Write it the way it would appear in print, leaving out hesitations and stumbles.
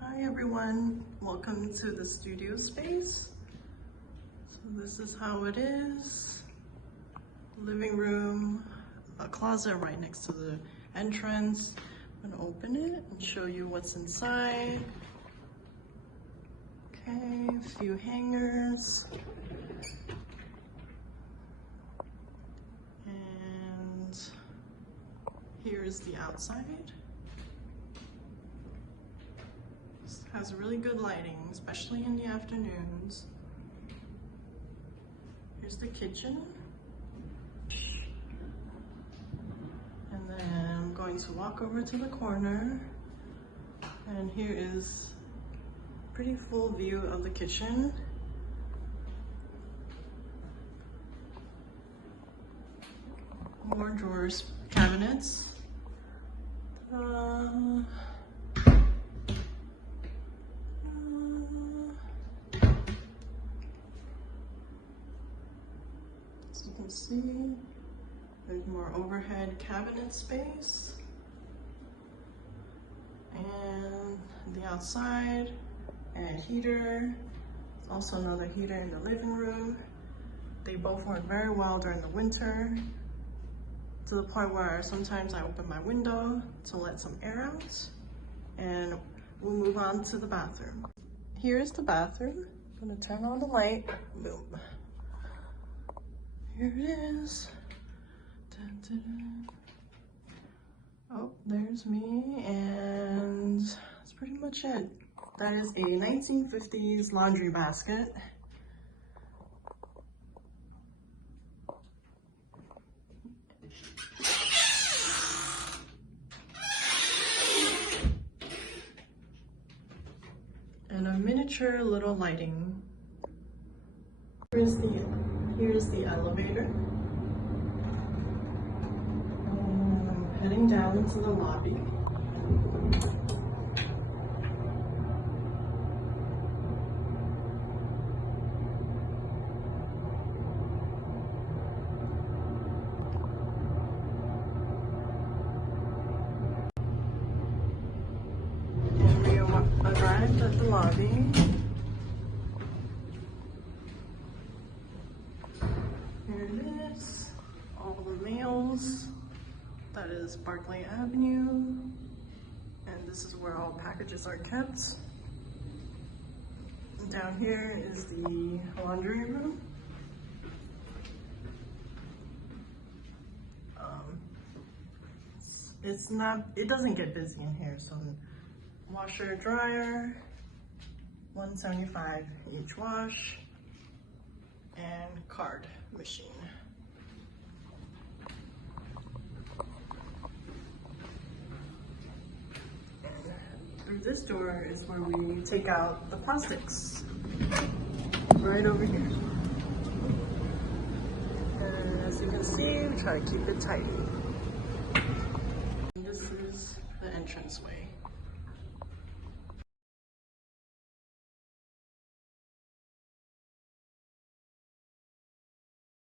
Hi everyone, welcome to the studio space. So this is how it is. Living room, a closet right next to the entrance. I'm gonna open it and show you what's inside. Okay, a few hangers. And here's the outside. This has really good lighting, especially in the afternoons. Here's the kitchen. And then I'm going to walk over to the corner. And here is a pretty full view of the kitchen. More drawers, cabinets. As you can see, there's more overhead cabinet space. And the outside, and heater. There's also another heater in the living room. They both work very well during the winter, to the point where sometimes I open my window to let some air out. And we'll move on to the bathroom. Here's the bathroom. I'm gonna turn on the light. Boom. Here it is. Dun, dun, dun. Oh, there's me, and that's pretty much it. That is a 1950s laundry basket. And a miniature little lighting. Here's the elevator. And I'm heading down into the lobby. And we arrived at the lobby. Here it is, all the mails. That is Barclay Avenue. And this is where all packages are kept. And down here is the laundry room. It doesn't get busy in here, so washer, dryer, $175 each wash, and card machine. And through this door is where we take out the plastics, right over here. And as you can see, we try to keep it tidy. And this is the entranceway.